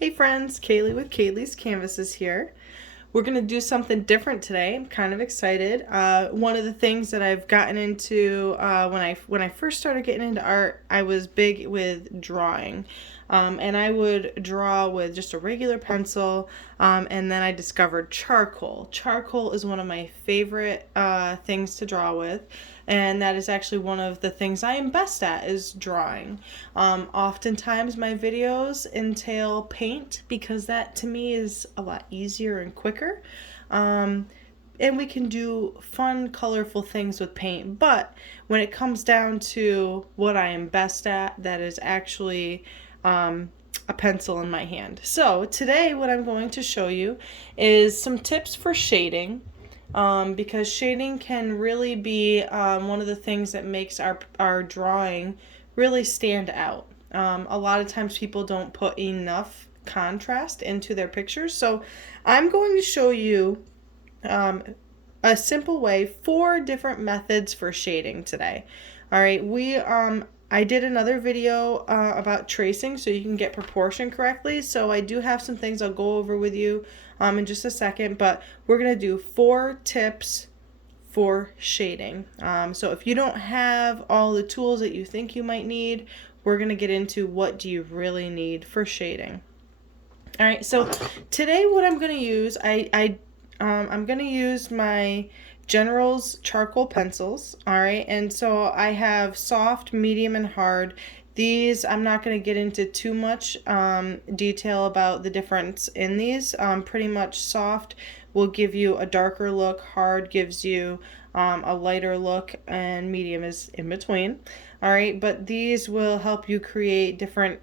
Hey friends, Kaylee with Kaylee's Canvases here. We're going to do something different today. I'm kind of excited. One of the things that I've gotten into when I first started getting into art, I was big with drawing. And I would draw with just a regular pencil, and then I discovered charcoal. Charcoal is one of my favorite things to draw with, and that is actually one of the things I am best at is drawing. Oftentimes my videos entail paint because that to me is a lot easier and quicker. And we can do fun, colorful things with paint. But when it comes down to what I am best at, that is actually a pencil in my hand. So today what I'm going to show you is some tips for shading. Because shading can really be one of the things that makes our drawing really stand out. A lot of times people don't put enough contrast into their pictures. So I'm going to show you a simple way, 4 different methods for shading today. All right, I did another video about tracing so you can get proportion correctly. So I do have some things I'll go over with you in just a second, but we're going to do 4 tips for shading. So if you don't have all the tools that you think you might need, we're going to get into what do you really need for shading. All right, so today what I'm going to use, I'm going to use my General's charcoal pencils, all right, and so I have soft, medium, and hard. These, I'm not going to get into too much detail about the difference in these. Pretty much soft will give you a darker look, hard gives you a lighter look, and medium is in between. All right, but these will help you create different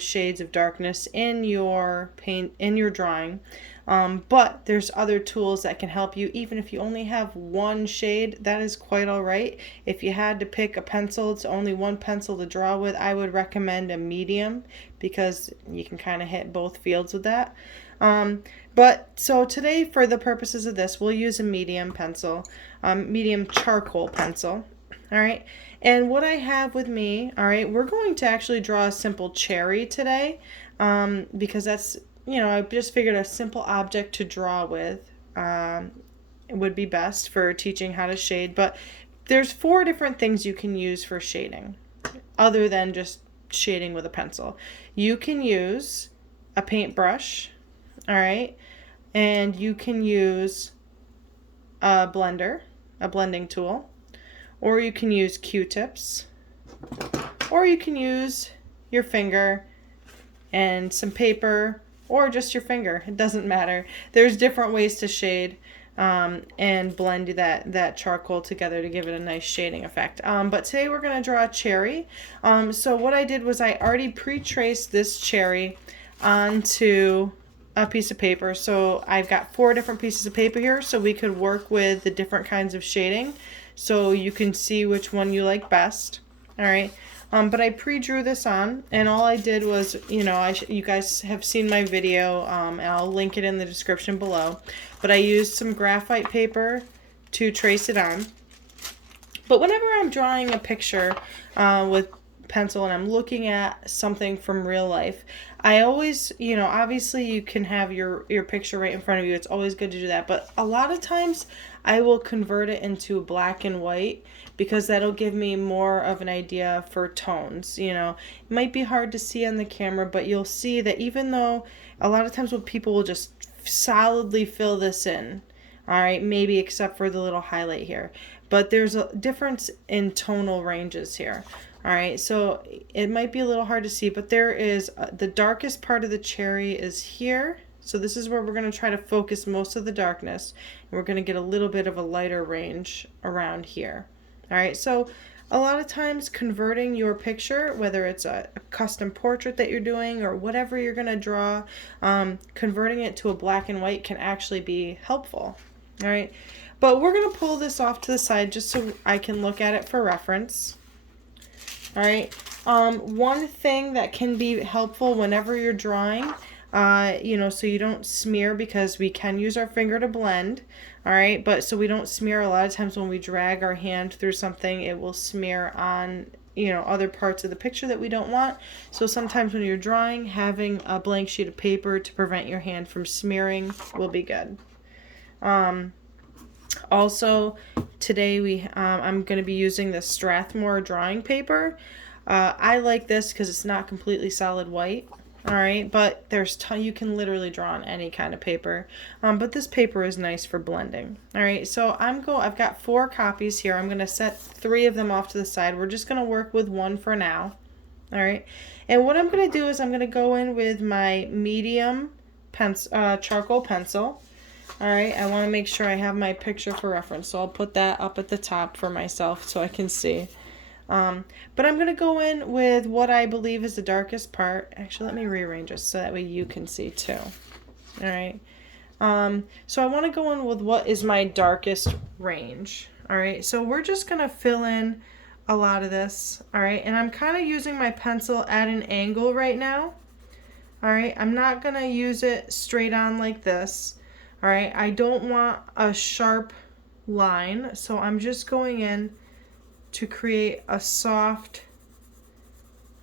shades of darkness in your paint, in your drawing. But there's other tools that can help you. Even if you only have one shade, that is quite all right. If you had to pick a pencil, it's only one pencil to draw with, I would recommend a medium because you can kind of hit both fields with that. But so today, for the purposes of this, we'll use a medium pencil, medium charcoal pencil. All right, and what I have with me, all right, we're going to actually draw a simple cherry today, because that's, I just figured a simple object to draw with would be best for teaching how to shade. But there's 4 different things you can use for shading, other than just shading with a pencil. You can use a paintbrush, all right, and you can use a blender, a blending tool, or you can use Q-tips, or you can use your finger and some paper, or just your finger. It doesn't matter. There's different ways to shade and blend that charcoal together to give it a nice shading effect. But today we're going to draw a cherry. So what I did was I already pre-traced this cherry onto a piece of paper. So I've got 4 different pieces of paper here, so we could work with the different kinds of shading so you can see which one you like best. All right. But I pre-drew this on, and all I did was, you guys have seen my video, and I'll link it in the description below. But I used some graphite paper to trace it on. But whenever I'm drawing a picture with pencil and I'm looking at something from real life, I always, obviously you can have your picture right in front of you. It's always good to do that. But a lot of times I will convert it into black and white because that'll give me more of an idea for tones. It might be hard to see on the camera, but you'll see that even though a lot of times when people will just solidly fill this in, all right, maybe except for the little highlight here, but there's a difference in tonal ranges here. All right, so it might be a little hard to see, but there is the darkest part of the cherry is here. So this is where we're going to try to focus most of the darkness. And we're going to get a little bit of a lighter range around here. All right, so a lot of times converting your picture, whether it's a custom portrait that you're doing or whatever you're going to draw, converting it to a black and white can actually be helpful. All right, but we're going to pull this off to the side just so I can look at it for reference. All right, one thing that can be helpful whenever you're drawing, so you don't smear, because we can use our finger to blend, all right, but so we don't smear. A lot of times when we drag our hand through something, it will smear on other parts of the picture that we don't want. So sometimes when you're drawing, having a blank sheet of paper to prevent your hand from smearing will be good. Also, today I'm going to be using the Strathmore drawing paper. I like this because it's not completely solid white. All right, but you can literally draw on any kind of paper. But this paper is nice for blending. All right, so I've got 4 copies here. I'm going to set 3 of them off to the side. We're just going to work with one for now. All right, and what I'm going to do is I'm going to go in with my medium charcoal pencil. All right, I want to make sure I have my picture for reference, so I'll put that up at the top for myself so I can see. But I'm going to go in with what I believe is the darkest part. Actually, let me rearrange this so that way you can see too. All right. So I want to go in with what is my darkest range. All right, so we're just going to fill in a lot of this. All right, and I'm kind of using my pencil at an angle right now. All right, I'm not going to use it straight on like this. All right, I don't want a sharp line, so I'm just going in to create a soft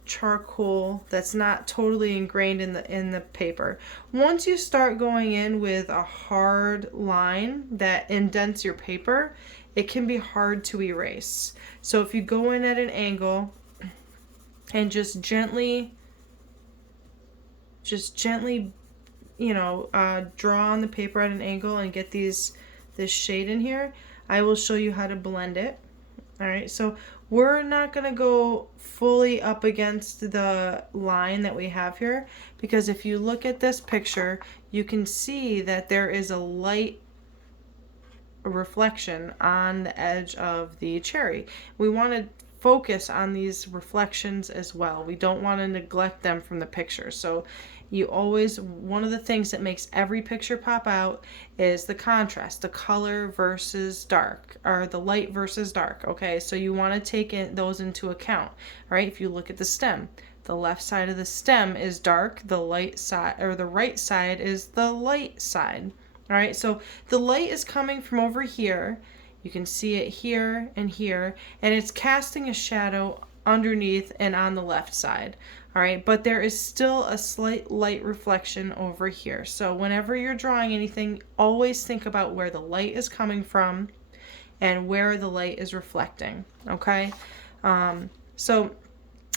charcoal that's not totally ingrained in the paper. Once you start going in with a hard line that indents your paper, it can be hard to erase. So if you go in at an angle and just gently draw on the paper at an angle and get this shade in here, I will show you how to blend it. All right, so we're not going to go fully up against the line that we have here, because if you look at this picture, you can see that there is a light reflection on the edge of the cherry. We want to focus on these reflections as well. We don't want to neglect them from the picture. So one of the things that makes every picture pop out is the contrast, the color versus dark, or the light versus dark. Okay, so you want to take those into account. All right, if you look at the stem, the left side of the stem is dark, the right side is the light side. All right, so the light is coming from over here. You can see it here, and it's casting a shadow underneath and on the left side. All right, but there is still a slight light reflection over here. So whenever you're drawing anything, always think about where the light is coming from and where the light is reflecting, okay? So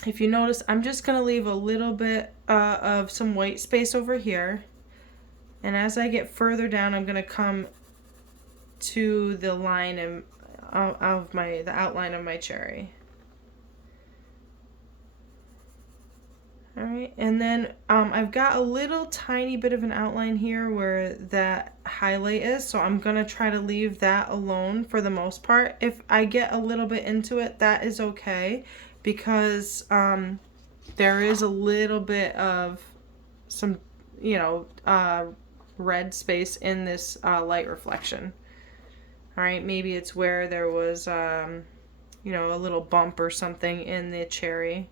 if you notice, I'm just going to leave a little bit of some white space over here. And as I get further down, I'm going to come to the line the outline of my cherry. All right, and then I've got a little tiny bit of an outline here where that highlight is, so I'm going to try to leave that alone for the most part. If I get a little bit into it, that is okay, because there is a little bit of some, red space in this light reflection. All right, maybe it's where there was, a little bump or something in the cherry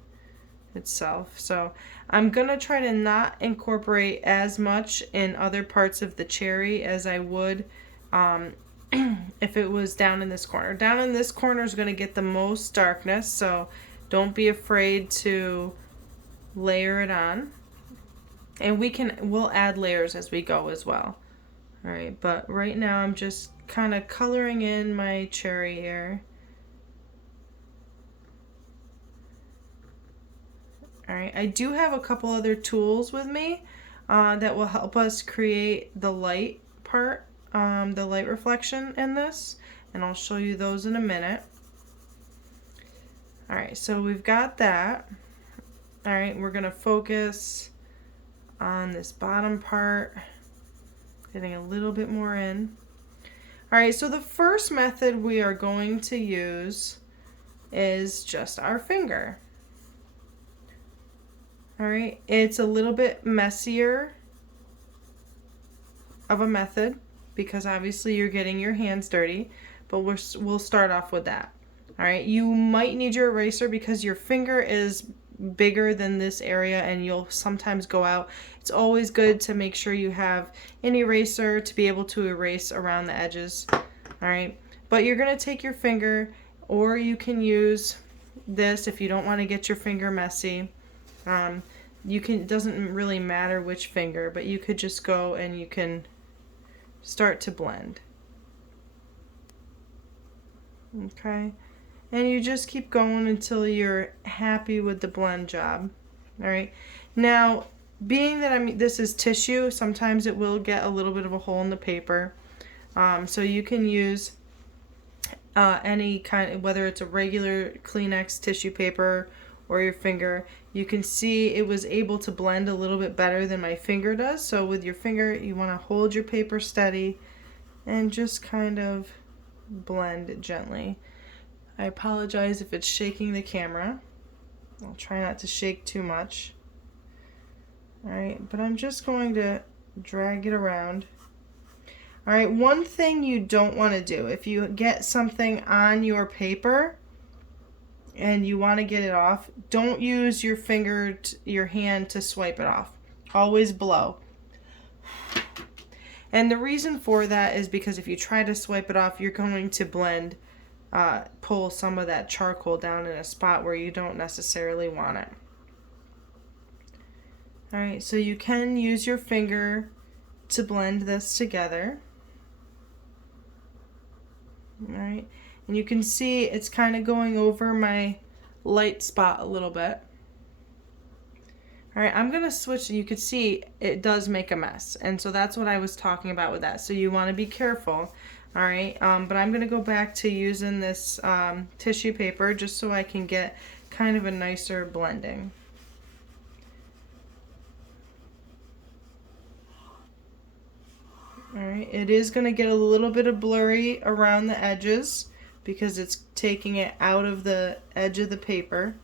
itself. So I'm gonna try to not incorporate as much in other parts of the cherry as I would if it was down in this corner. Down in this corner is gonna get the most darkness, so don't be afraid to layer it on. And we'll add layers as we go as well. All right, but right now I'm just kind of coloring in my cherry here. All right, I do have a couple other tools with me that will help us create the light part, the light reflection in this, and I'll show you those in a minute. All right, so we've got that. All right, we're gonna focus on this bottom part, getting a little bit more in. All right, so the first method we are going to use is just our finger. All right, it's a little bit messier of a method because obviously you're getting your hands dirty, but we'll start off with that. All right, you might need your eraser because your finger is bigger than this area and you'll sometimes go out. It's always good to make sure you have an eraser to be able to erase around the edges. All right, but you're gonna take your finger, or you can use this if you don't want to get your finger messy. You can, it doesn't really matter which finger, but you could just go and you can start to blend. Okay, and you just keep going until you're happy with the blend job. All right, now being that this is tissue, sometimes it will get a little bit of a hole in the paper, so you can use any kind, whether it's a regular Kleenex tissue paper or your finger. You can see it was able to blend a little bit better than my finger does. So with your finger, you want to hold your paper steady and just kind of blend it gently. I apologize if it's shaking the camera. I'll try not to shake too much. Alright, but I'm just going to drag it around. Alright, one thing you don't want to do, if you get something on your paper and you want to get it off, don't use your finger, your hand to swipe it off. Always blow. And the reason for that is because if you try to swipe it off, you're going to blend, pull some of that charcoal down in a spot where you don't necessarily want it. Alright, so you can use your finger to blend this together. Alright, and you can see it's kind of going over my light spot a little bit. Alright, I'm going to switch. You can see it does make a mess, and so that's what I was talking about with that. So you want to be careful. Alright, but I'm going to go back to using this tissue paper just so I can get kind of a nicer blending. Alright, it is going to get a little bit of blurry around the edges because it's taking it out of the edge of the paper,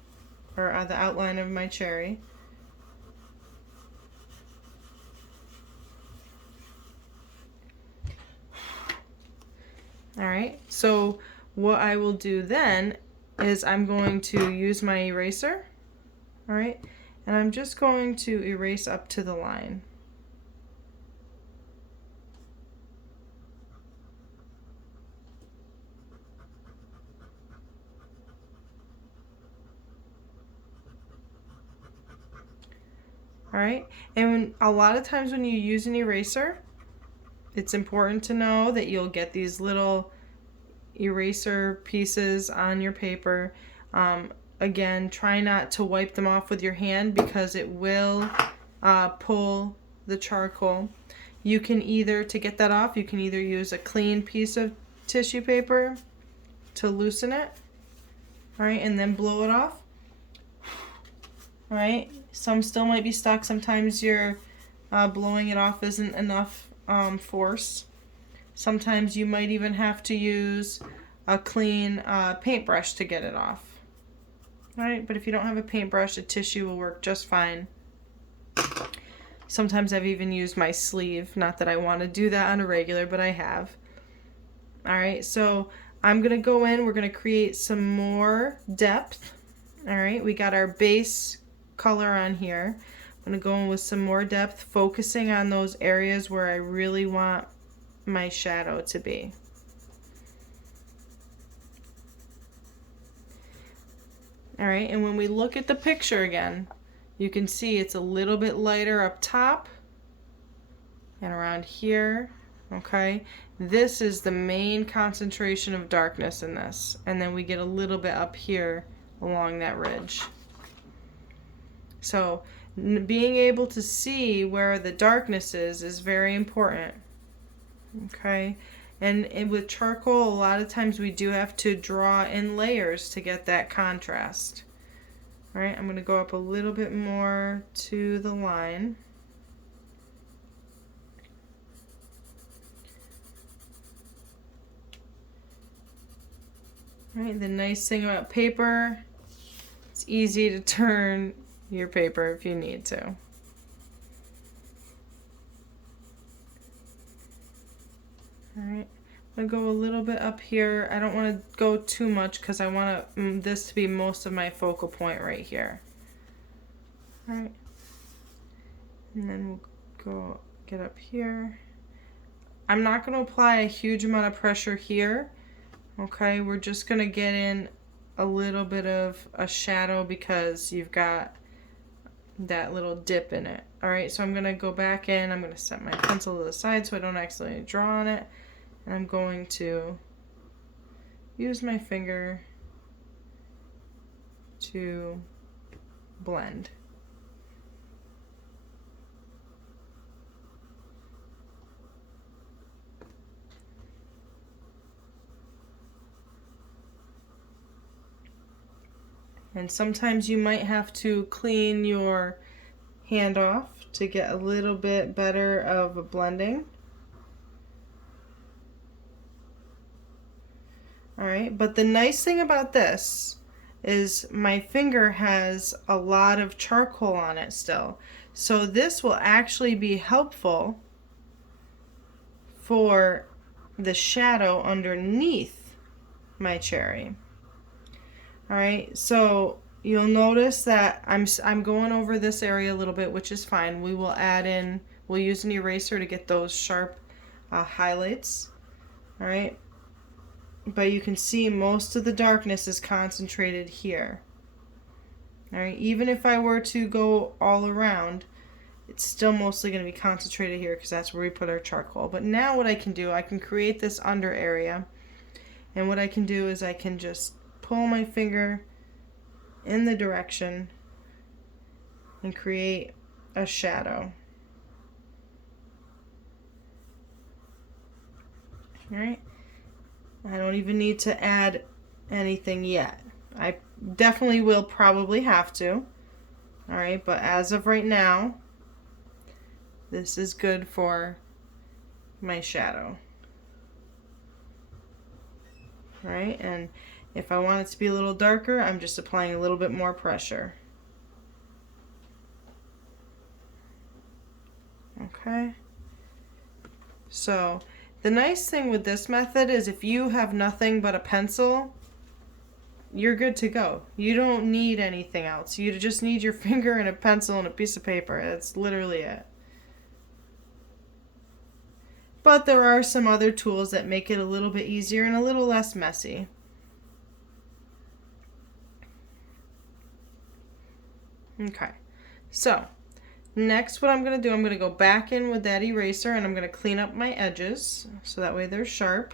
or the outline of my cherry. Alright, so what I will do then is I'm going to use my eraser, alright, and I'm just going to erase up to the line. Alright, and a lot of times when you use an eraser, it's important to know that you'll get these little eraser pieces on your paper. Again, try not to wipe them off with your hand because it will pull the charcoal. You can either, to get that off, you can either use a clean piece of tissue paper to loosen it, alright, and then blow it off. Alright, some still might be stuck. Sometimes your blowing it off isn't enough force. Sometimes you might even have to use a clean paintbrush to get it off. Alright, but if you don't have a paintbrush, a tissue will work just fine. Sometimes I've even used my sleeve. Not that I want to do that on a regular, but I have. Alright, so I'm going to go in. We're going to create some more depth. Alright, we got our base color on here. I'm going to go in with some more depth, focusing on those areas where I really want my shadow to be. Alright, and when we look at the picture again, you can see it's a little bit lighter up top and around here. Okay, this is the main concentration of darkness in this, and then we get a little bit up here along that ridge. So being able to see where the darkness is very important. Okay, and with charcoal, a lot of times we do have to draw in layers to get that contrast. All right, I'm going to go up a little bit more to the line. All right, the nice thing about paper, it's easy to turn your paper if you need to. Alright, I'm going to go a little bit up here. I don't want to go too much because I want this to be most of my focal point right here. Alright, and then we'll go get up here. I'm not going to apply a huge amount of pressure here. Okay, we're just going to get in a little bit of a shadow because you've got that little dip in it. Alright, so I'm going to go back in. I'm going to set my pencil to the side so I don't accidentally draw on it. And I'm going to use my finger to blend. And sometimes you might have to clean your hand off to get a little bit better of a blending. Alright, but the nice thing about this is my finger has a lot of charcoal on it still. So this will actually be helpful for the shadow underneath my cherry. Alright, so you'll notice that I'm going over this area a little bit, which is fine. We will add in, we'll use an eraser to get those sharp highlights. Alright, but you can see most of the darkness is concentrated here. Alright, even if I were to go all around, it's still mostly going to be concentrated here because that's where we put our charcoal. But now what I can do, I can create this under area. And what I can do is I can just pull my finger in the direction and create a shadow. Alright, I don't even need to add anything yet. I definitely will probably have to. Alright, but as of right now, this is good for my shadow. Alright, and if I want it to be a little darker, I'm just applying a little bit more pressure. Okay. So, the nice thing with this method is if you have nothing but a pencil, you're good to go. You don't need anything else. You just need your finger and a pencil and a piece of paper. That's literally it. But there are some other tools that make it a little bit easier and a little less messy. Okay, so next what I'm going to do, I'm going to go back in with that eraser and I'm going to clean up my edges so that way they're sharp.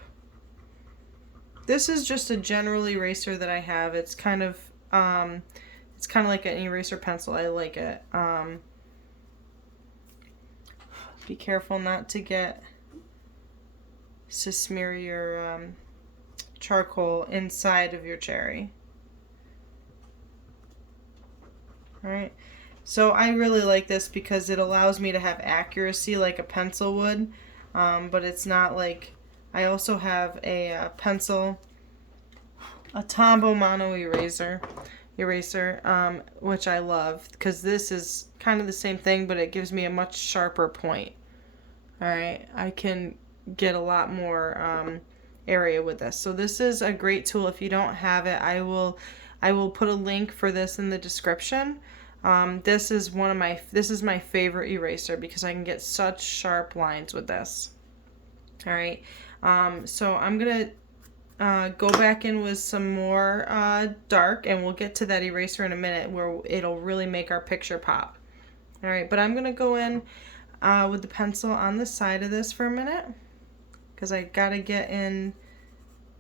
This is just a general eraser that I have. It's kind of like an eraser pencil. I like it. Be careful not to smear your charcoal inside of your cherry. Alright, so I really like this because it allows me to have accuracy like a pencil would, but it's not like, I also have a pencil, a Tombo mono eraser, which I love because this is kind of the same thing, but it gives me a much sharper point. Alright, I can get a lot more area with this. So this is a great tool. If you don't have it, I will put a link for this in the description. This is my favorite eraser because I can get such sharp lines with this. All right, so I'm gonna go back in with some more dark, and we'll get to that eraser in a minute where it'll really make our picture pop. All right, but I'm gonna go in with the pencil on the side of this for a minute because I gotta get in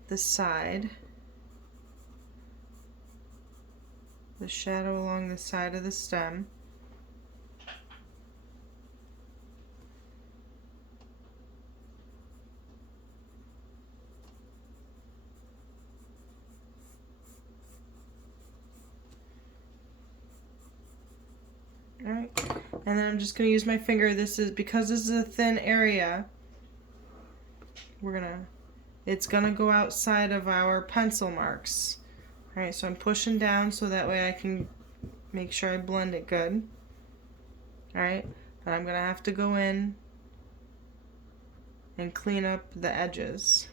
the side. The shadow along the side of the stem. Alright, and then I'm just going to use my finger. Because this is a thin area, it's going to go outside of our pencil marks. Alright, so I'm pushing down so that way I can make sure I blend it good. Alright, but I'm going to have to go in and clean up the edges.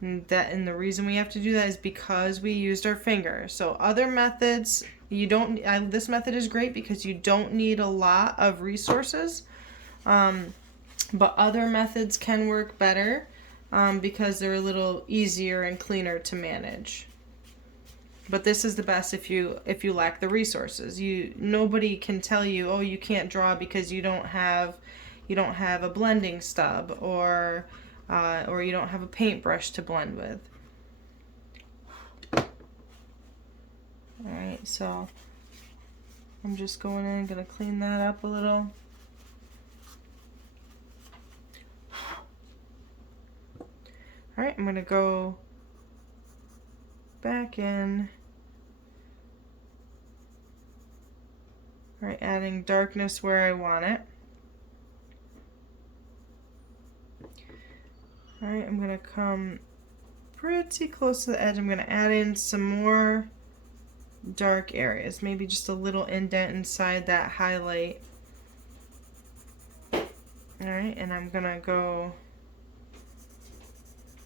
And the reason we have to do that is because we used our finger. So other methods, this method is great because you don't need a lot of resources. But other methods can work better. because they're a little easier and cleaner to manage. But this is the best if you lack the resources. Nobody can tell you, oh, you can't draw because you don't have a blending stub, or you don't have a paintbrush to blend with. All right, so I'm just going in, gonna clean that up a little. All right, I'm gonna go back in. All right, adding darkness where I want it. All right, I'm gonna come pretty close to the edge. I'm gonna add in some more dark areas, maybe just a little indent inside that highlight. All right, and I'm gonna go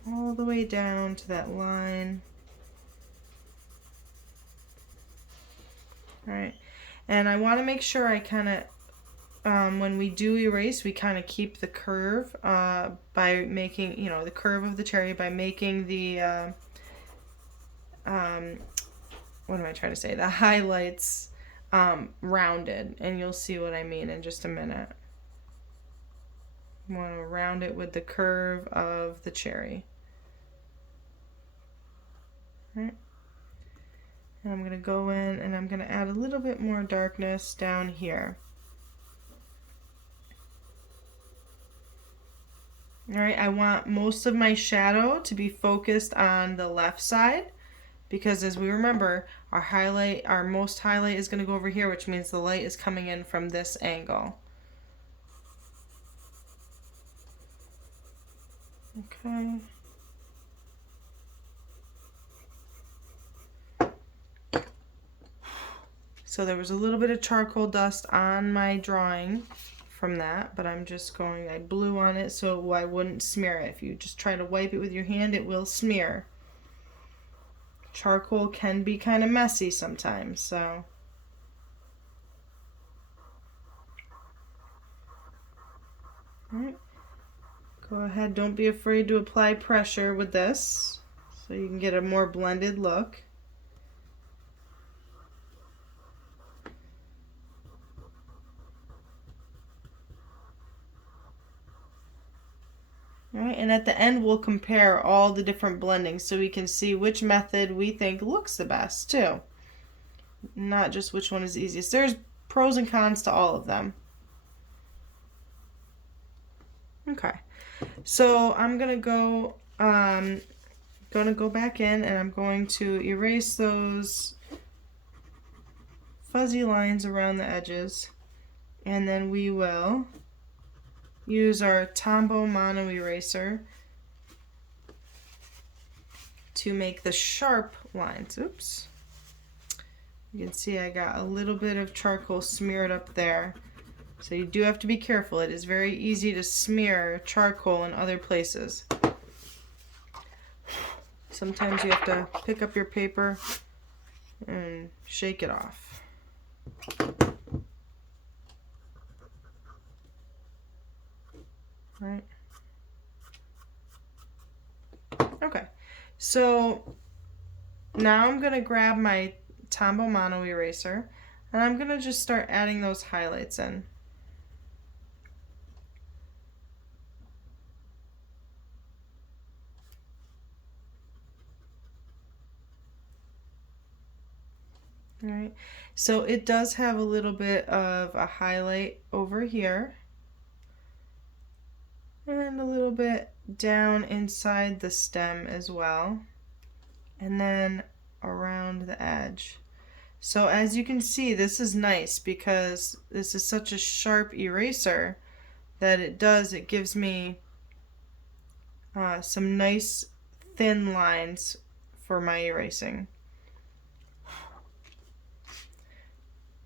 all the way down to that line. All right, and I want to make sure I kind of, when we do erase, we kind of keep the curve by making, the curve of the cherry by making the, what am I trying to say? The highlights rounded, and you'll see what I mean in just a minute. I want to round it with the curve of the cherry. All right. And I'm going to go in and I'm going to add a little bit more darkness down here. All right, I want most of my shadow to be focused on the left side, because as we remember, our most highlight is going to go over here, which means the light is coming in from this angle. Okay. So there was a little bit of charcoal dust on my drawing from that, but I'm just going, I blew on it so I wouldn't smear it. If you just try to wipe it with your hand, it will smear. Charcoal can be kind of messy sometimes, so. All right. Go ahead, don't be afraid to apply pressure with this so you can get a more blended look. All right, and at the end we'll compare all the different blendings so we can see which method we think looks the best too. Not just which one is easiest. There's pros and cons to all of them. Okay, so I'm gonna go back in and I'm going to erase those fuzzy lines around the edges, and then we will use our Tombo mono eraser to make the sharp lines. Oops. You can see I got a little bit of charcoal smeared up there. So you do have to be careful. It is very easy to smear charcoal in other places. Sometimes you have to pick up your paper and shake it off. Right. Okay, so now I'm gonna grab my Tombo mono eraser and I'm gonna just start adding those highlights in. All right, so it does have a little bit of a highlight over here and a little bit down inside the stem as well, and then around the edge. So as you can see, this is nice because this is such a sharp eraser that it gives me some nice thin lines for my erasing.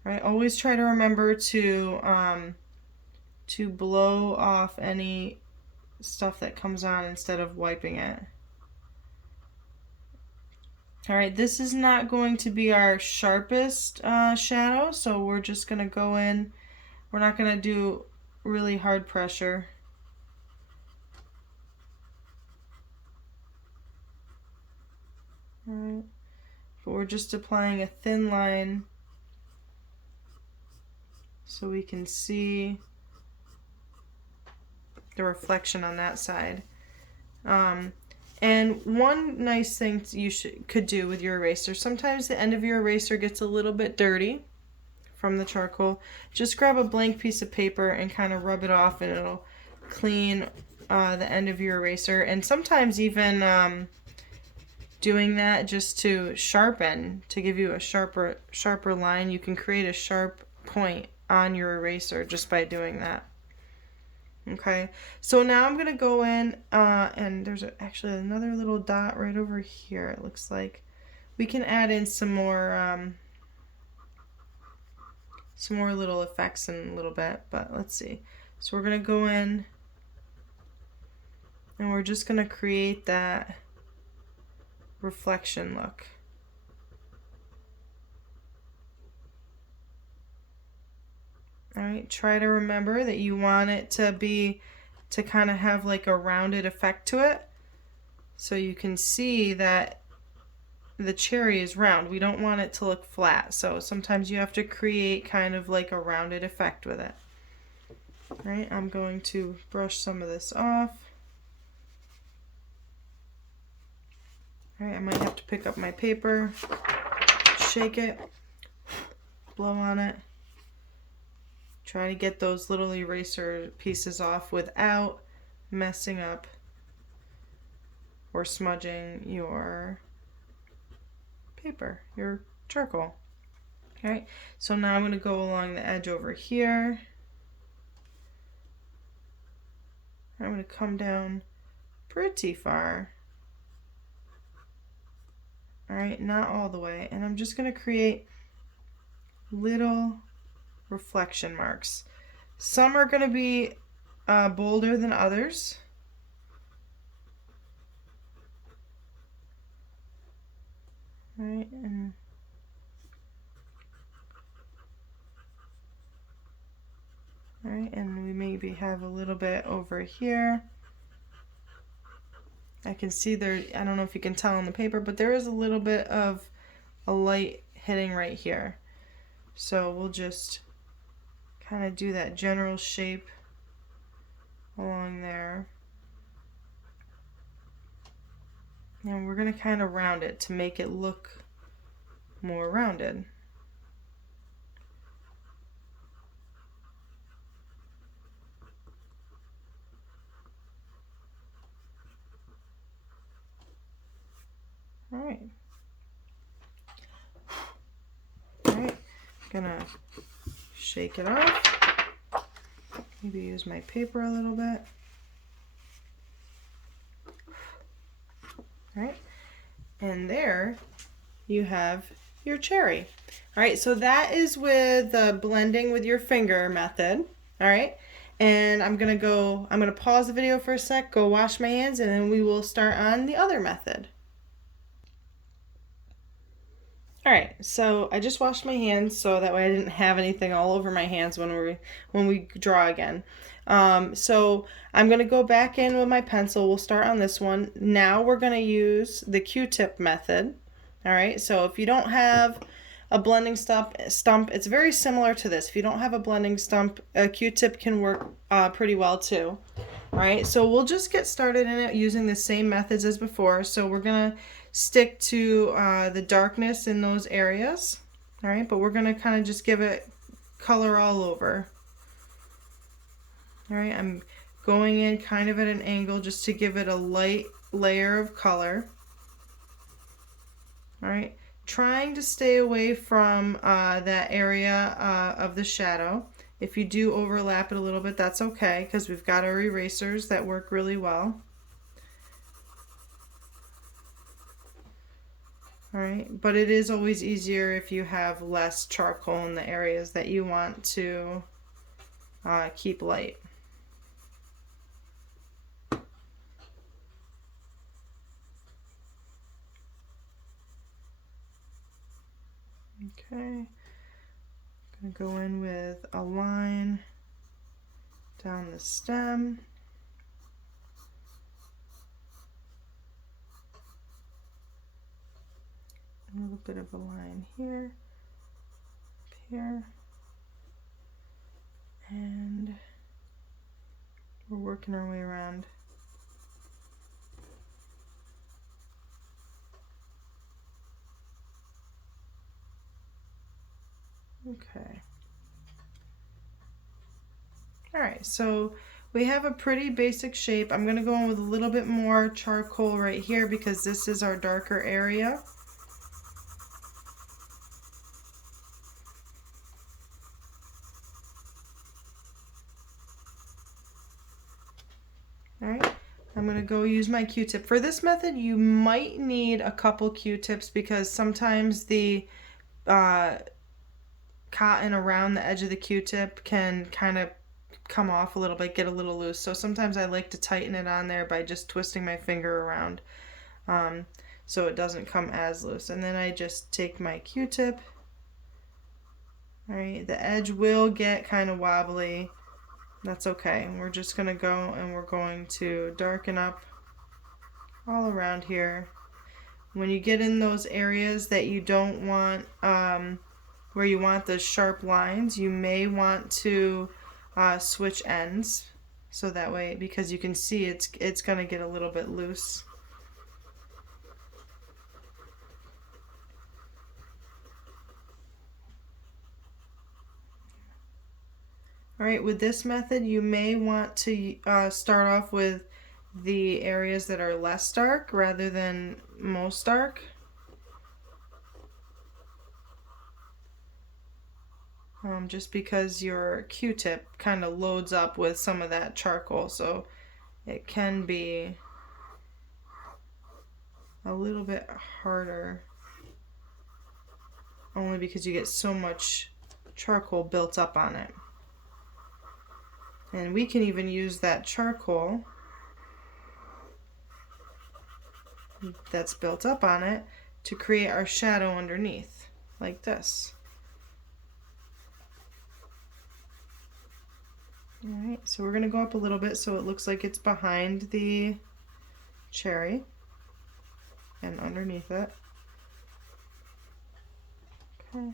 Right, always try to remember to blow off any stuff that comes on instead of wiping it. All right, this is not going to be our sharpest shadow, so we're just going to go in. We're not going to do really hard pressure. Alright, but we're just applying a thin line so we can see the reflection on that side. And one nice thing you could do with your eraser, sometimes the end of your eraser gets a little bit dirty from the charcoal. Just grab a blank piece of paper and kind of rub it off, and it'll clean the end of your eraser. And sometimes even doing that just to sharpen, to give you a sharper line, you can create a sharp point on your eraser just by doing that. Okay, so now I'm going to go in, and there's actually another little dot right over here, it looks like. We can add in some more little effects in a little bit, but let's see. So we're going to go in, and we're just going to create that reflection look. Alright, try to remember that you want it to kind of have like a rounded effect to it, so you can see that the cherry is round. We don't want it to look flat, so sometimes you have to create kind of like a rounded effect with it. Alright, I'm going to brush some of this off. Alright, I might have to pick up my paper, shake it, blow on it. Try to get those little eraser pieces off without messing up or smudging your paper, your charcoal. Okay, so now I'm going to go along the edge over here. I'm going to come down pretty far. Alright, not all the way. And I'm just going to create little reflection marks. Some are going to be bolder than others. Right, and we maybe have a little bit over here. I can see there, I don't know if you can tell on the paper, but there is a little bit of a light hitting right here. So we'll just kind of do that general shape along there. And we're going to kind of round it to make it look more rounded. Alright. Alright, gonna shake it off. Maybe use my paper a little bit. Alright, and there you have your cherry. Alright, so that is with the blending with your finger method. Alright, and I'm gonna pause the video for a sec, go wash my hands, and then we will start on the other method. Alright, so I just washed my hands so that way I didn't have anything all over my hands when we draw again. So I'm going to go back in with my pencil. We'll start on this one. Now we're going to use the Q-tip method. Alright, so if you don't have a blending stump, it's very similar to this. If you don't have a blending stump, a Q-tip can work pretty well too. Alright, so we'll just get started in it using the same methods as before. So we're going to stick to the darkness in those areas. Alright, but we're going to kind of just give it color all over. Alright, I'm going in kind of at an angle just to give it a light layer of color. Alright, trying to stay away from that area of the shadow. If you do overlap it a little bit, that's okay, because we've got our erasers that work really well. Alright, but it is always easier if you have less charcoal in the areas that you want to keep light. Okay, I'm going to go in with a line down the stem. A little bit of a line here, here, and we're working our way around. Okay. All right, so we have a pretty basic shape. I'm gonna go in with a little bit more charcoal right here because this is our darker area. All right, I'm gonna go use my Q-tip. For this method, you might need a couple Q-tips because sometimes the cotton around the edge of the Q-tip can kind of come off a little bit, get a little loose. So sometimes I like to tighten it on there by just twisting my finger around so it doesn't come as loose. And then I just take my Q-tip. All right, the edge will get kind of wobbly. That's okay. We're just going to go and we're going to darken up all around here. When you get in those areas that you don't want, where you want the sharp lines, you may want to switch ends. So that way, because you can see it's going to get a little bit loose. All right, with this method, you may want to start off with the areas that are less dark rather than most dark. Just because your Q-tip kind of loads up with some of that charcoal, so it can be a little bit harder only because you get so much charcoal built up on it. And we can even use that charcoal that's built up on it to create our shadow underneath, like this. Alright, so we're going to go up a little bit so it looks like it's behind the cherry and underneath it. Okay.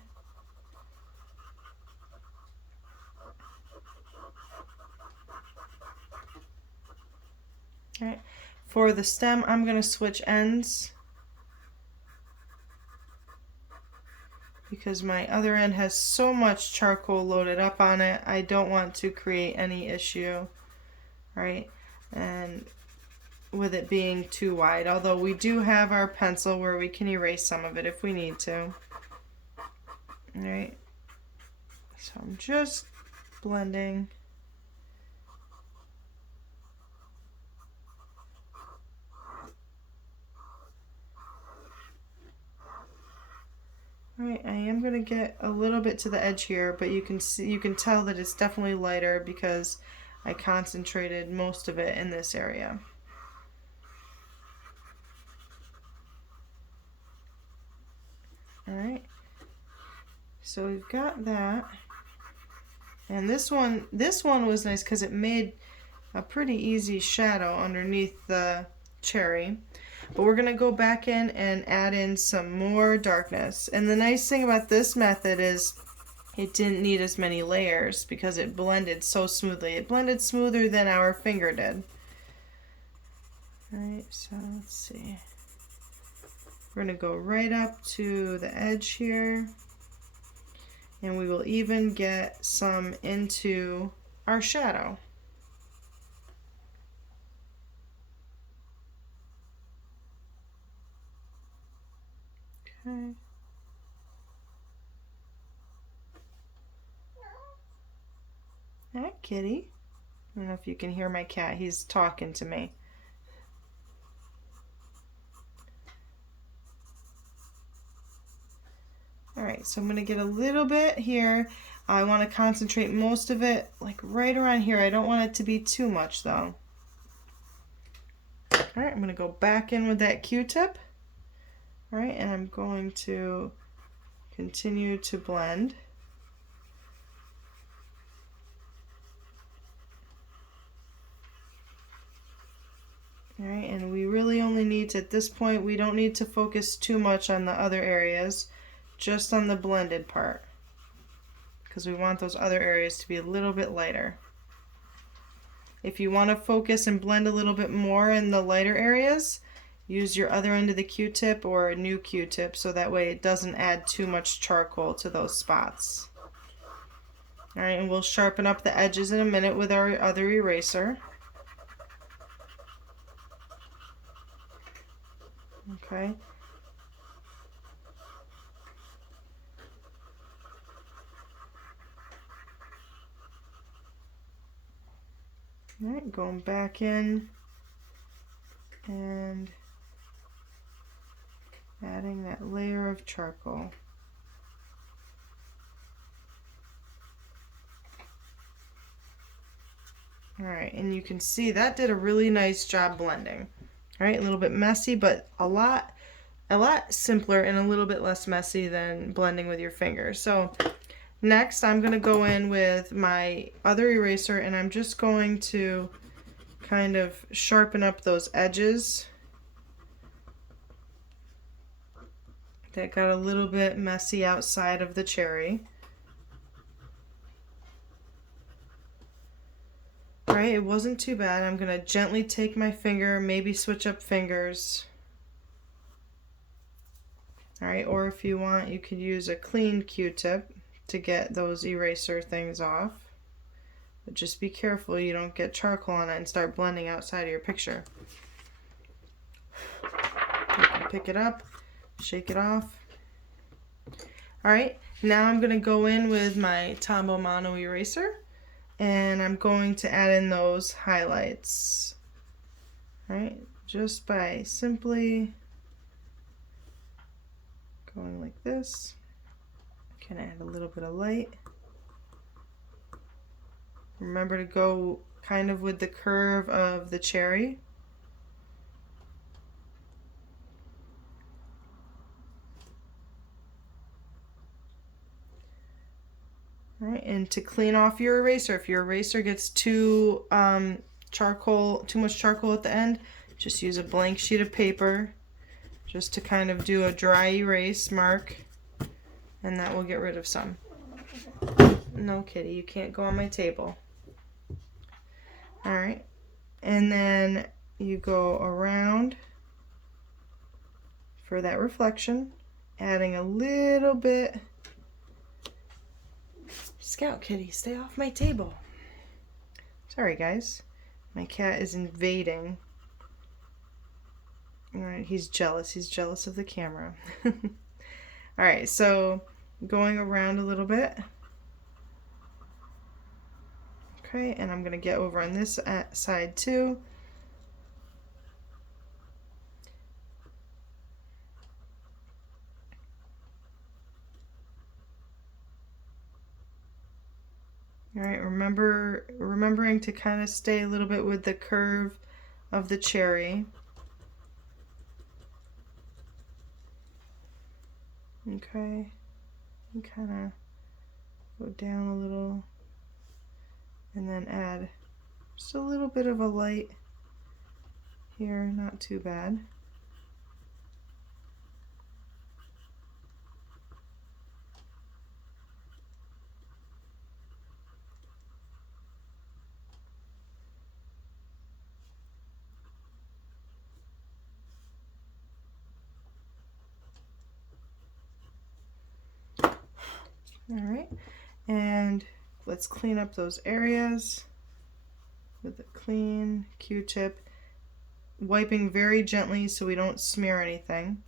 Alright, for the stem, I'm going to switch ends because my other end has so much charcoal loaded up on it. I don't want to create any issue, right? And with it being too wide, although we do have our pencil where we can erase some of it if we need to. Alright, so I'm just blending. Alright, I am going to get a little bit to the edge here, but you can tell that it's definitely lighter because I concentrated most of it in this area. Alright, so we've got that. And this one was nice because it made a pretty easy shadow underneath the cherry. But we're going to go back in and add in some more darkness. And the nice thing about this method is it didn't need as many layers because it blended so smoothly. It blended smoother than our finger did. Alright, so let's see. We're going to go right up to the edge here. And we will even get some into our shadow. Okay. Hi, kitty. I don't know if you can hear my cat. He's talking to me. Alright, so I'm going to get a little bit here. I want to concentrate most of it like right around here. I don't want it to be too much though. Alright, I'm going to go back in with that Q-tip. Alright, and I'm going to continue to blend. Alright, and we really only need complete. At this point, we don't need to focus too much on the other areas, just on the blended part, because we want those other areas to be a little bit lighter. If you want to focus and blend a little bit more in the lighter areas, use your other end of the Q-tip or a new Q-tip, so that way it doesn't add too much charcoal to those spots. Alright, and we'll sharpen up the edges in a minute with our other eraser. Okay. Alright, going back in and adding that layer of charcoal. Alright, and you can see that did a really nice job blending. Alright, a little bit messy, but a lot simpler and a little bit less messy than blending with your fingers. So next I'm going to go in with my other eraser and I'm just going to kind of sharpen up those edges that got a little bit messy outside of the cherry. Alright, it wasn't too bad. I'm going to gently take my finger, maybe switch up fingers. Alright, or if you want, you could use a clean Q-tip to get those eraser things off. But just be careful you don't get charcoal on it and start blending outside of your picture. You can pick it up, shake it off. Alright, now I'm going to go in with my Tombo Mono eraser. And I'm going to add in those highlights. Alright, just by simply going like this. Can add a little bit of light. Remember to go kind of with the curve of the cherry. Alright, and to clean off your eraser, if your eraser gets too much charcoal at the end, just use a blank sheet of paper just to kind of do a dry erase mark, and that will get rid of some. No, kitty, you can't go on my table. Alright, and then you go around for that reflection, adding a little bit. Scout Kitty, stay off my table. Sorry guys, my cat is invading. Alright, he's jealous of the camera. Alright, so going around a little bit. Okay, and I'm going to get over on this side too. Alright, remembering to kind of stay a little bit with the curve of the cherry. Okay, and kind of go down a little and then add just a little bit of a light here, not too bad. Alright, and let's clean up those areas with a clean Q-tip, wiping very gently so we don't smear anything.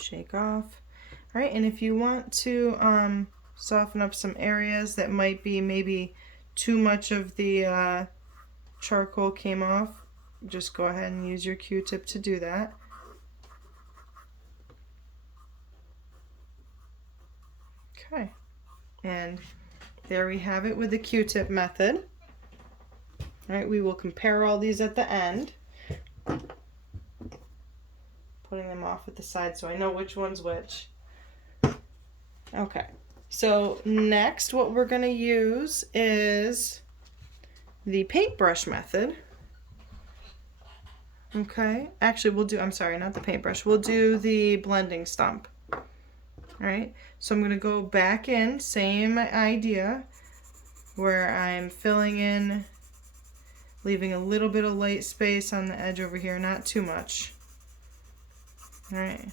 Shake off. Alright, and if you want to soften up some areas that might be maybe too much of the charcoal came off, just go ahead and use your Q-tip to do that. Okay, and there we have it with the Q-tip method. All right, we will compare all these at the end, putting them off at the side so I know which one's which. Okay, so next what we're going to use is the paintbrush method. Okay, actually we'll do, I'm sorry, not the paintbrush, we'll do the blending stump. All right, so I'm gonna go back in, same idea, where I'm filling in, leaving a little bit of light space on the edge over here, not too much. All right.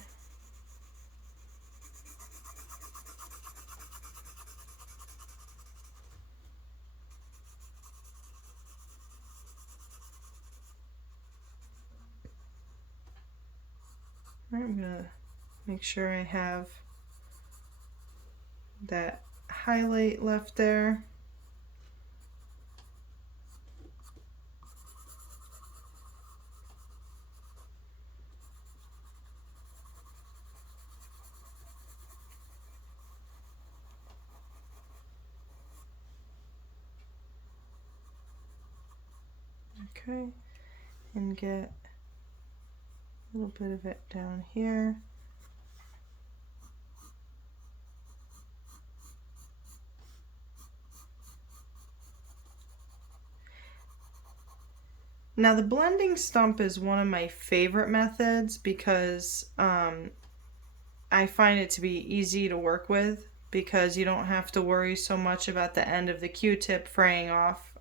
All right, I'm gonna make sure I have that highlight left there. Okay, and get a little bit of it down here. Now the blending stump is one of my favorite methods because I find it to be easy to work with because you don't have to worry so much about the end of the Q-tip fraying off.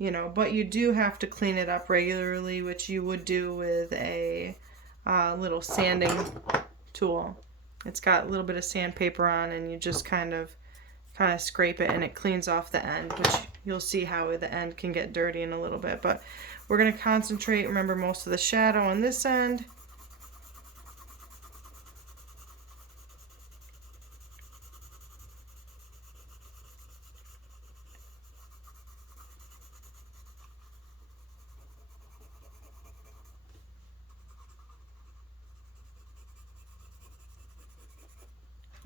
You know, but you do have to clean it up regularly, which you would do with a little sanding tool. It's got a little bit of sandpaper on, and you just kind of scrape it, and it cleans off the end, which you'll see how the end can get dirty in a little bit. But we're going to concentrate, remember, most of the shadow on this end.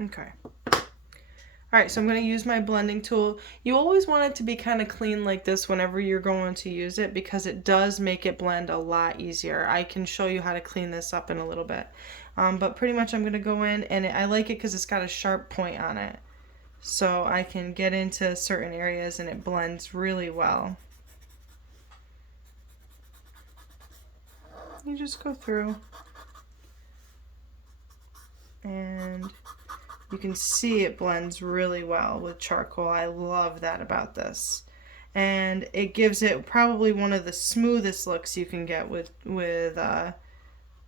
Okay. Alright, so I'm going to use my blending tool. You always want it to be kind of clean like this whenever you're going to use it because it does make it blend a lot easier. I can show you how to clean this up in a little bit. But pretty much I'm going to go in, and I like it because it's got a sharp point on it. So I can get into certain areas and it blends really well. You just go through and you can see it blends really well with charcoal. I love that about this. And it gives it probably one of the smoothest looks you can get with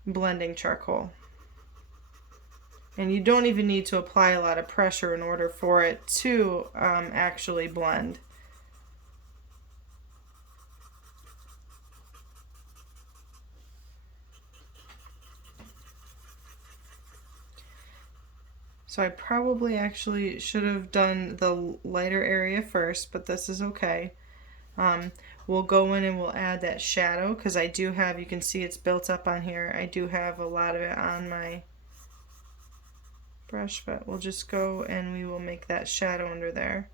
blending charcoal. And you don't even need to apply a lot of pressure in order for it to actually blend. So I probably actually should have done the lighter area first, but this is okay. We'll go in and we'll add that shadow because I do have, you can see it's built up on here. I do have a lot of it on my brush, but we'll just go and we will make that shadow under there.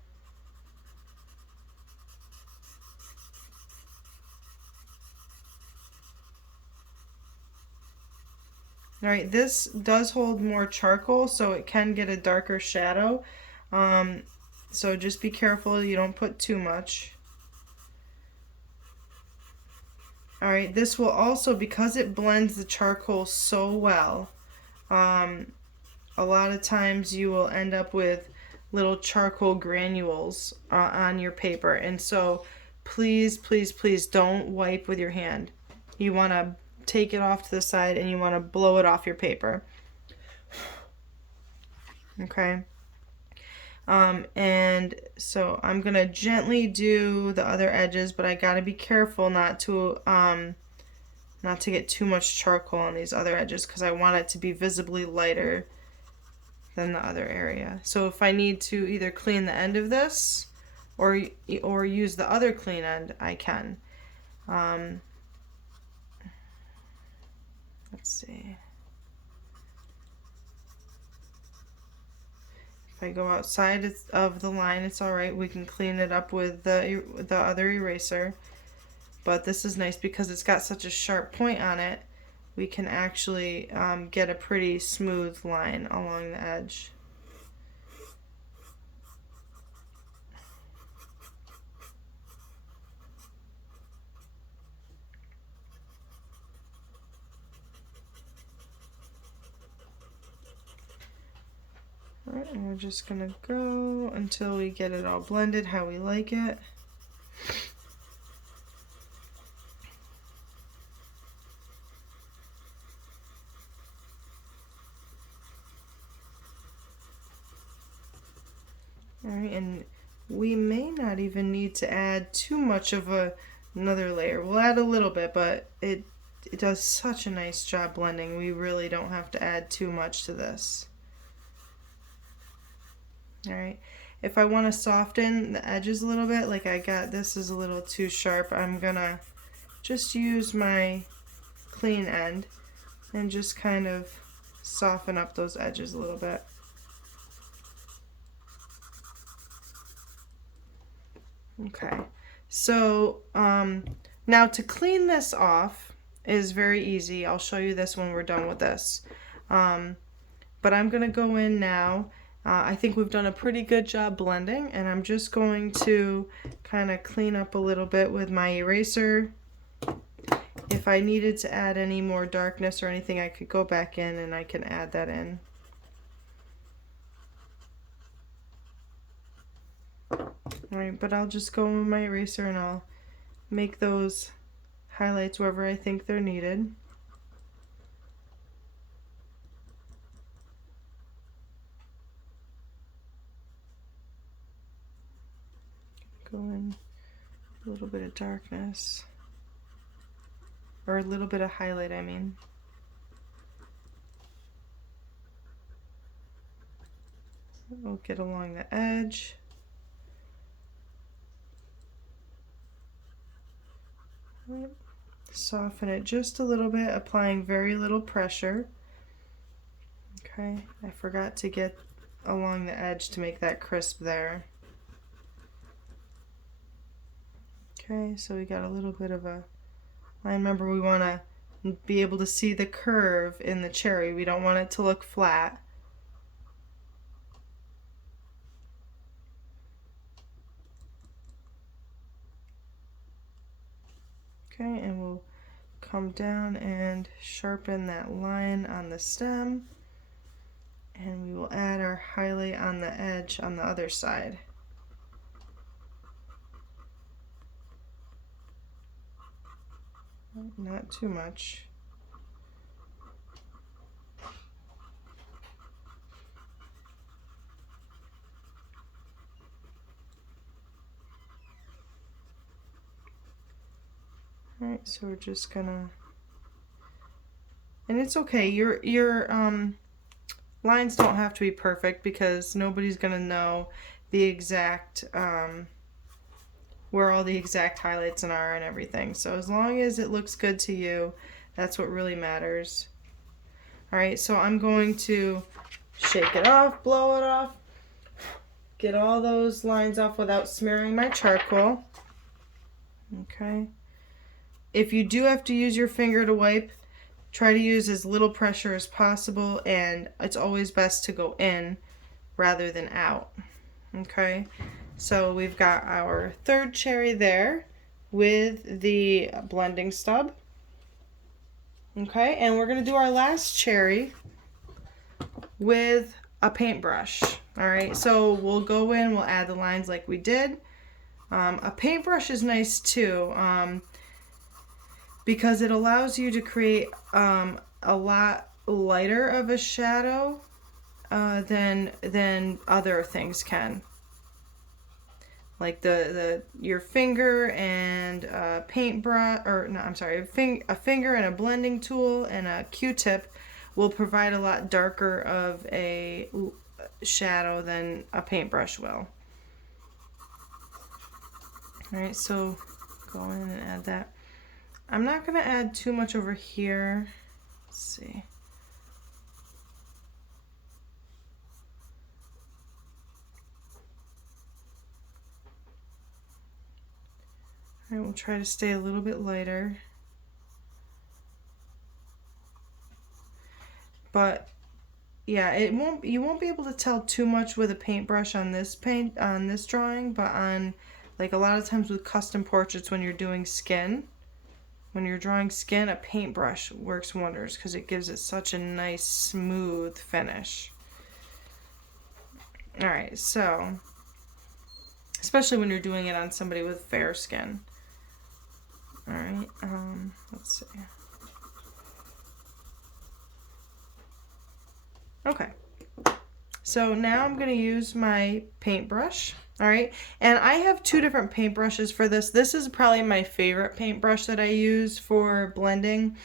Alright, this does hold more charcoal, so it can get a darker shadow. So just be careful you don't put too much. Alright, this will also, because it blends the charcoal so well, a lot of times you will end up with little charcoal granules on your paper. And so please, please, please don't wipe with your hand. You want to take it off to the side and you want to blow it off your paper. Okay. And so I'm gonna gently do the other edges, but I gotta be careful not to get too much charcoal on these other edges because I want it to be visibly lighter than the other area. So if I need to either clean the end of this or use the other clean end, I can. Let's see. If I go outside of the line, it's alright. We can clean it up with the other eraser. But this is nice because it's got such a sharp point on it. We can actually get a pretty smooth line along the edge. Alright, and we're just gonna go until we get it all blended how we like it. Alright, and we may not even need to add too much of another layer. We'll add a little bit, but it does such a nice job blending. We really don't have to add too much to this. Alright, if I want to soften the edges a little bit, like I got this is a little too sharp, I'm gonna just use my clean end and just kind of soften up those edges a little bit. Okay, so now to clean this off is very easy. I'll show you this when we're done with this. But I'm going to go in now. I think we've done a pretty good job blending, and I'm just going to kind of clean up a little bit with my eraser. If I needed to add any more darkness or anything, I could go back in and I can add that in. Alright, but I'll just go with my eraser and I'll make those highlights wherever I think they're needed. Go in a little bit of darkness, or a little bit of highlight, I mean. We'll get along the edge. Soften it just a little bit, applying very little pressure. Okay, I forgot to get along the edge to make that crisp there. Okay, so we got a little bit of a line. Remember, we want to be able to see the curve in the cherry. We don't want it to look flat. Okay, and we'll come down and sharpen that line on the stem, and we will add our highlight on the edge on the other side. Not too much. Alright, so we're just gonna, and it's okay, your lines don't have to be perfect because nobody's gonna know the exact where all the exact highlights are and everything. So as long as it looks good to you, that's what really matters. Alright, so I'm going to shake it off, blow it off, get all those lines off without smearing my charcoal. Okay. If you do have to use your finger to wipe, try to use as little pressure as possible, and it's always best to go in rather than out. Okay, so we've got our third cherry there with the blending stub. Okay, and we're going to do our last cherry with a paintbrush. Alright, so we'll go in, we'll add the lines like we did. A paintbrush is nice too, because it allows you to create a lot lighter of a shadow than other things can. Like your finger and a paintbrush, or no, I'm sorry, a finger and a blending tool and a Q-tip will provide a lot darker of a shadow than a paintbrush will. Alright, so go in and add that. I'm not going to add too much over here. Let's see. Alright, we'll try to stay a little bit lighter. But yeah, you won't be able to tell too much with a paintbrush on this drawing, but on, like, a lot of times with custom portraits when you're doing skin, when you're drawing skin, a paintbrush works wonders because it gives it such a nice smooth finish. All right, so especially when you're doing it on somebody with fair skin. All right, let's see. Okay, so now I'm gonna use my paintbrush. All right, and I have two different paintbrushes for this. This is probably my favorite paintbrush that I use for blending.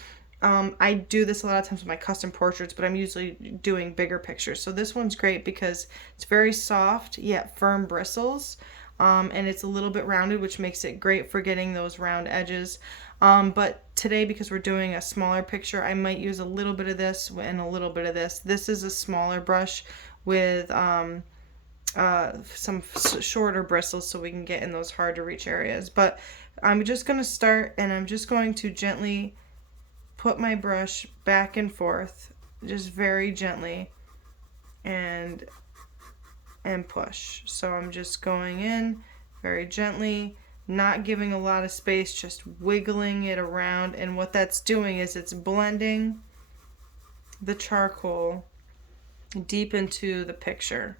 I do this a lot of times with my custom portraits, but I'm usually doing bigger pictures. So this one's great because it's very soft yet firm bristles, and it's a little bit rounded, which makes it great for getting those round edges. But today, because we're doing a smaller picture, I might use a little bit of this and a little bit of this. This is a smaller brush with some shorter bristles so we can get in those hard to reach areas. But I'm just going to start, and I'm just going to gently put my brush back and forth, just very gently, and push. So I'm just going in very gently, not giving a lot of space, just wiggling it around. And what that's doing is it's blending the charcoal deep into the picture.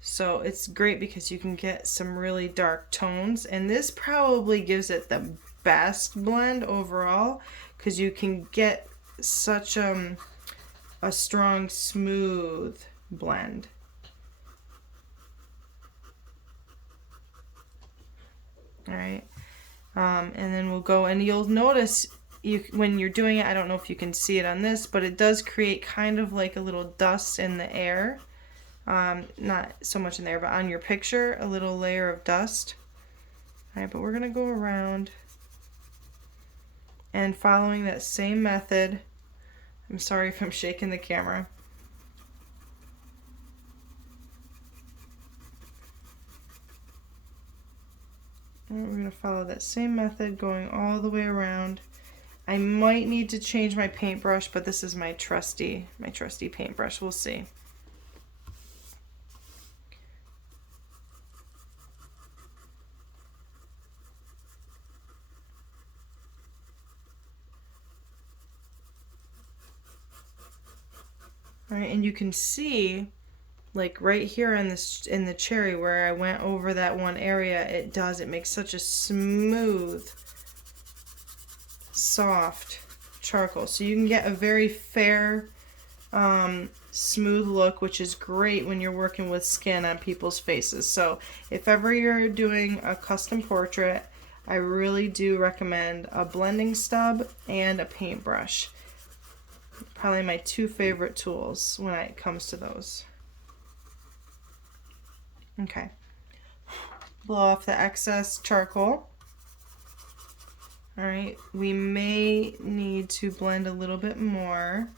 So it's great because you can get some really dark tones, and this probably gives it the best blend overall because you can get such a strong, smooth blend. All right, and then we'll go, and you'll notice when you're doing it, I don't know if you can see it on this, but it does create kind of like a little dust in the air. Not so much in there, but on your picture, a little layer of dust. All right, but we're gonna go around and following that same method. I'm sorry if I'm shaking the camera. And we're gonna follow that same method, going all the way around. I might need to change my paintbrush, but this is my trusty paintbrush. We'll see. All right, and you can see, like right here in this in the cherry where I went over that one area, it makes such a smooth, soft charcoal. So you can get a very fair, smooth look, which is great when you're working with skin on people's faces. So if ever you're doing a custom portrait, I really do recommend a blending stub and a paintbrush. Probably my two favorite tools when it comes to those. Okay. Blow off the excess charcoal. All right, we may need to blend a little bit more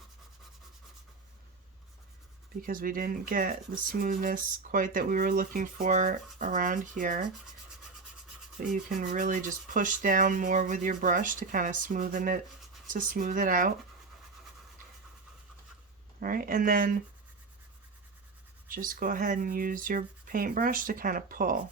because we didn't get the smoothness quite that we were looking for around here. But you can really just push down more with your brush to kind of smooth it out. All right, and then just go ahead and use your paintbrush to kind of pull.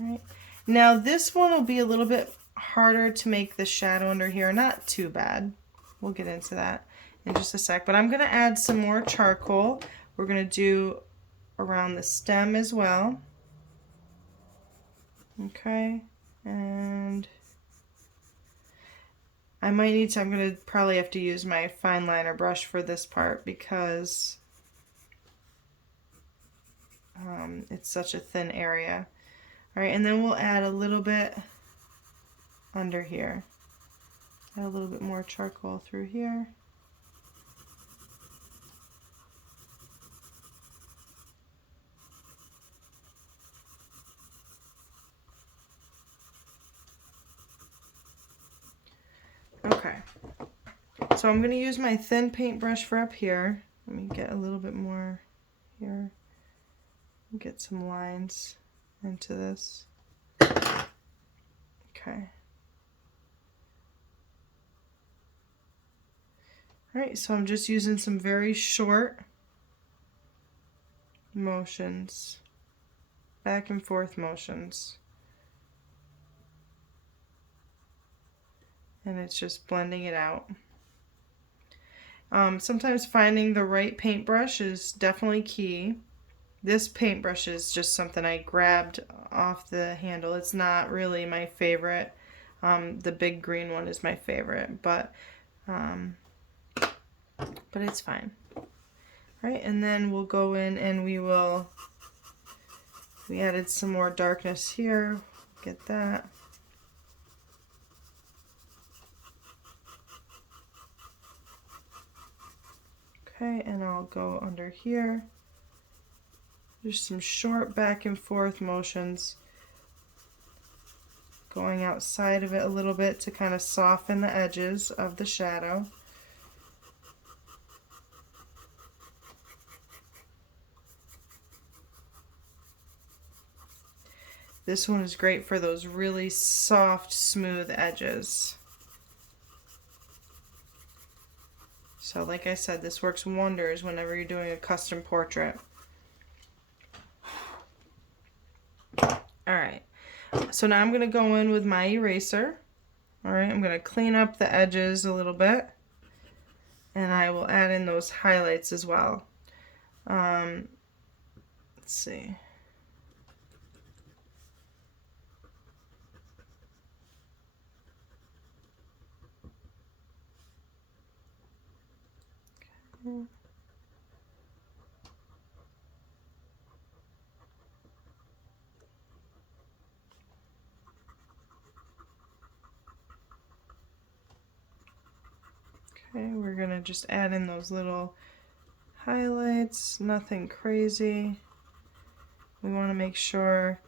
All right, now this one will be a little bit harder to make the shadow under here. Not too bad. We'll get into that in just a sec, but I'm going to add some more charcoal. We're going to do around the stem as well. Okay, and I'm going to probably have to use my fine liner brush for this part because it's such a thin area. All right, and then we'll add a little bit under here. Add a little bit more charcoal through here. Okay, so I'm going to use my thin paintbrush for up here. Let me get a little bit more here. Get some lines into this. Okay. All right, so I'm just using some very short motions, back and forth motions. And it's just blending it out. Sometimes finding the right paintbrush is definitely key. This paintbrush is just something I grabbed off the handle. It's not really my favorite. The big green one is my favorite, but it's fine. Right, and then we'll go in and we added some more darkness here. Get that. Okay, and I'll go under here. Just some short back and forth motions, going outside of it a little bit to kind of soften the edges of the shadow. This one is great for those really soft, smooth edges. So like I said, this works wonders whenever you're doing a custom portrait. Alright, so now I'm going to go in with my eraser. Alright, I'm going to clean up the edges a little bit. And I will add in those highlights as well. Let's see. Okay. Okay, we're going to just add in those little highlights, nothing crazy. We want to make sure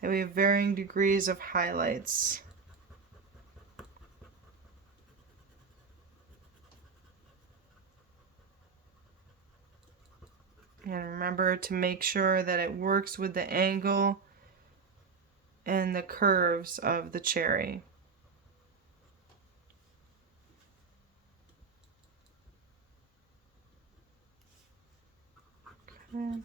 that we have varying degrees of highlights. And remember to make sure that it works with the angle and the curves of the cherry. Okay. I'm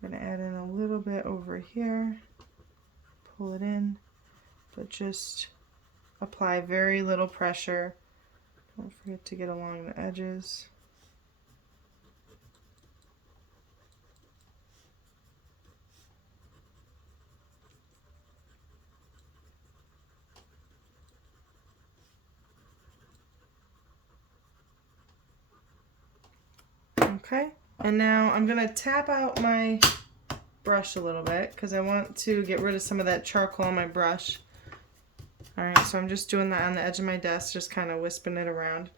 going to add in a little bit over here, pull it in, but just apply very little pressure. Don't forget to get along the edges. Okay, and now I'm going to tap out my brush a little bit because I want to get rid of some of that charcoal on my brush. Alright, so I'm just doing that on the edge of my desk, just kind of wisping it around.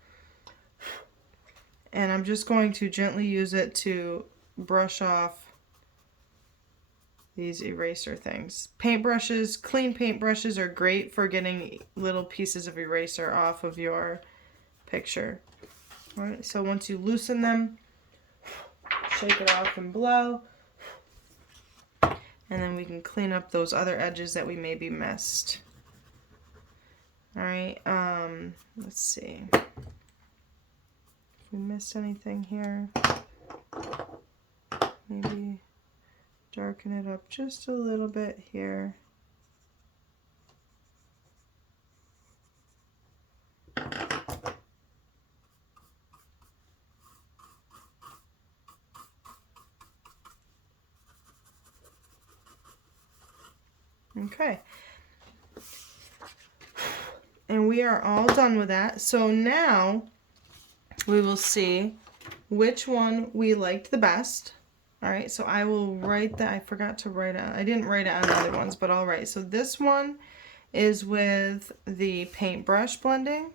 And I'm just going to gently use it to brush off these eraser things. Paintbrushes, clean paintbrushes are great for getting little pieces of eraser off of your picture. Alright, so once you loosen them, shake it off and blow. And then we can clean up those other edges that we maybe missed. Alright, let's see. If we missed anything here, maybe darken it up just a little bit here. Okay. And we are all done with that. So now we will see which one we liked the best. All right, so I will write that. I forgot to write it. I didn't write it on the other ones, but I'll write. So this one is with the Paintbrush Blending.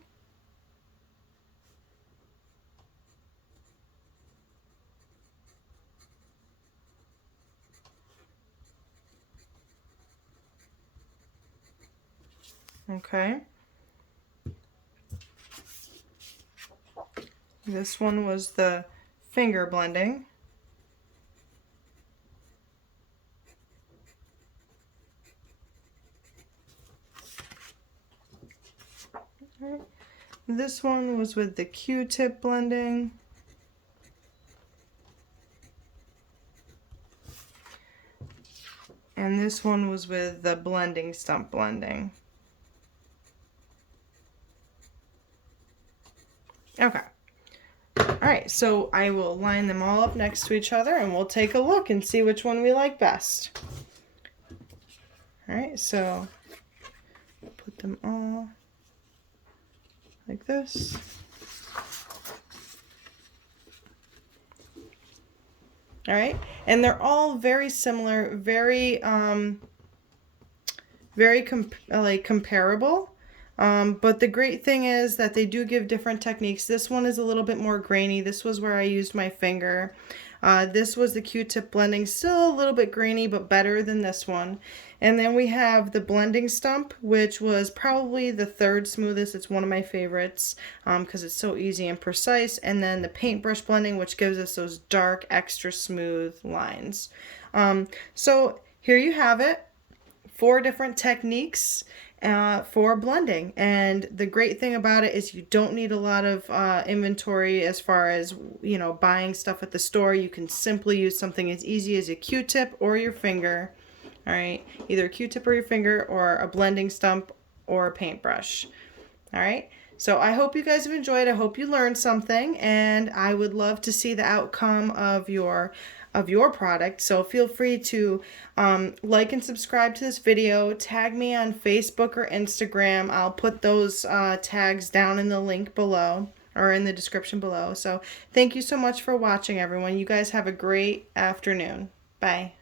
Okay. This one was the Finger Blending. Right. This one was with the Q-tip blending. And this one was with the blending stump blending. Okay. All right, so I will line them all up next to each other and we'll take a look and see which one we like best. All right, so put them all like this. All right, and they're all very similar, very comparable. But the great thing is that they do give different techniques. This one is a little bit more grainy. This was where I used my finger. This was the Q-tip blending, still a little bit grainy, but better than this one. And then we have the blending stump, which was probably the third smoothest. It's one of my favorites because it's so easy and precise. And then the paintbrush blending, which gives us those dark, extra smooth lines. So here you have it. 4 different techniques for blending, and the great thing about it is you don't need a lot of inventory as far as, you know, buying stuff at the store. You can simply use something as easy as a Q-tip or your finger. All right, either a Q-tip or your finger, or a blending stump or a paintbrush. All right, so I hope you guys have enjoyed. I hope you learned something, and I would love to see the outcome of your product. So feel free to like and subscribe to this video. Tag me on Facebook or Instagram. I'll put those tags down in the link below, or in the description below. So thank you so much for watching, everyone. You guys have a great afternoon. Bye.